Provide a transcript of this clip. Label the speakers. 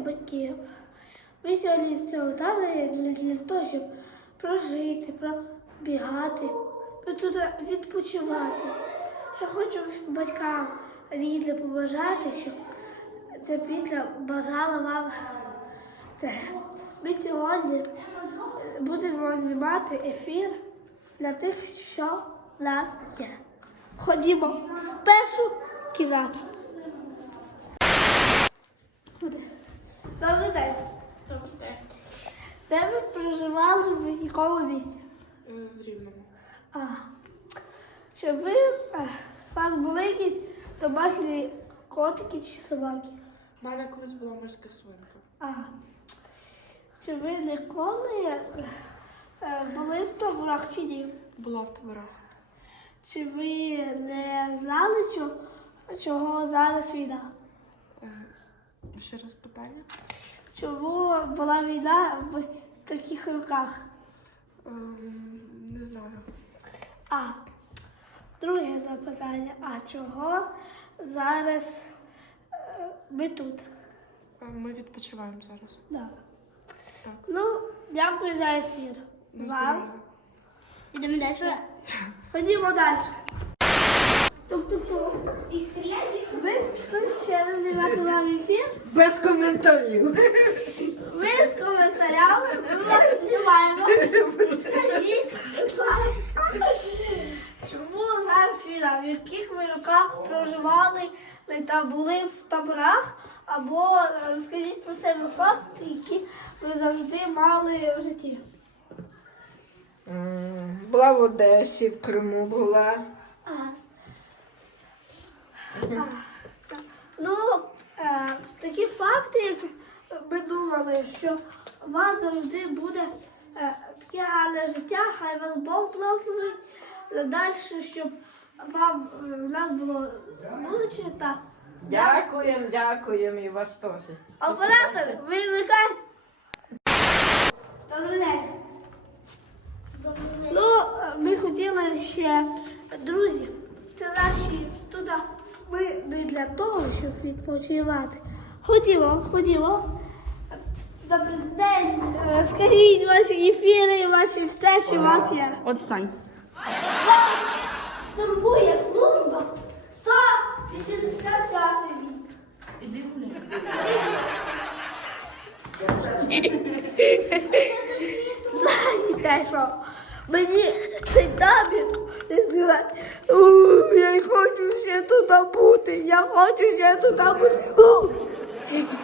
Speaker 1: батьків. Ви сьогодні з цього таборі для того, щоб прожити, пробігати, тут відпочивати. Я хочу батькам рідним побажати, щоб ця пісня бажала вам це. Ми сьогодні будемо знімати ефір для тих, що в нас є. Ходімо в першу кімнату. Добрий день.
Speaker 2: Добрий день.
Speaker 1: Де ви проживали, в якому місці?
Speaker 2: В Рівному.
Speaker 1: Чи у вас були якісь домашні котики чи собаки?
Speaker 2: У мене колись була морська свинка.
Speaker 1: Чи ви ніколи були в таборах чи ні?
Speaker 2: Була в таборах.
Speaker 1: Чи ви не знали, чого зараз війна?
Speaker 2: Ще раз питання?
Speaker 1: Чому була війна в таких руках?
Speaker 2: Не знаю.
Speaker 1: Друге запитання. Чого зараз ми тут?
Speaker 2: Ми відпочиваємо зараз.
Speaker 1: Да.
Speaker 2: Так.
Speaker 1: Дякую за ефір.
Speaker 2: На
Speaker 1: Вам.
Speaker 2: здоров'я.
Speaker 1: Йдемо далі. Ходімо далі. Ви прийшли ще раз знімати вам ефір?
Speaker 3: Без коментарів.
Speaker 1: Ми з коментарями, ми вас знімаємо. Скажіть, чому зараз війна? В яких ви роках проживали та були в таборах? Або розкажіть про себе факти, які ви завжди мали в житті.
Speaker 3: Була в Одесі, в Криму була.
Speaker 1: Такі факти, як ми думали, що у вас завжди буде таке гарне життя, хай вас Бог благословить далі, щоб вам в нас було лучше.
Speaker 3: Дякуємо і вас теж.
Speaker 1: Оператор, вимикай. Добрий день. Ми хотіли ще, друзі, це наші туди. Ми не для того, щоб відпочивати. Ходімо. Добрий день. Скажіть ваші ефіри, ваші все, що у вас є.
Speaker 2: Отстань.
Speaker 1: Турбує служба 185 рік.
Speaker 2: Іди гуляй.
Speaker 1: Знаєте що? Мені цей табір не сказати. Я хочу ще тут бути. Я хочу ще тут бути.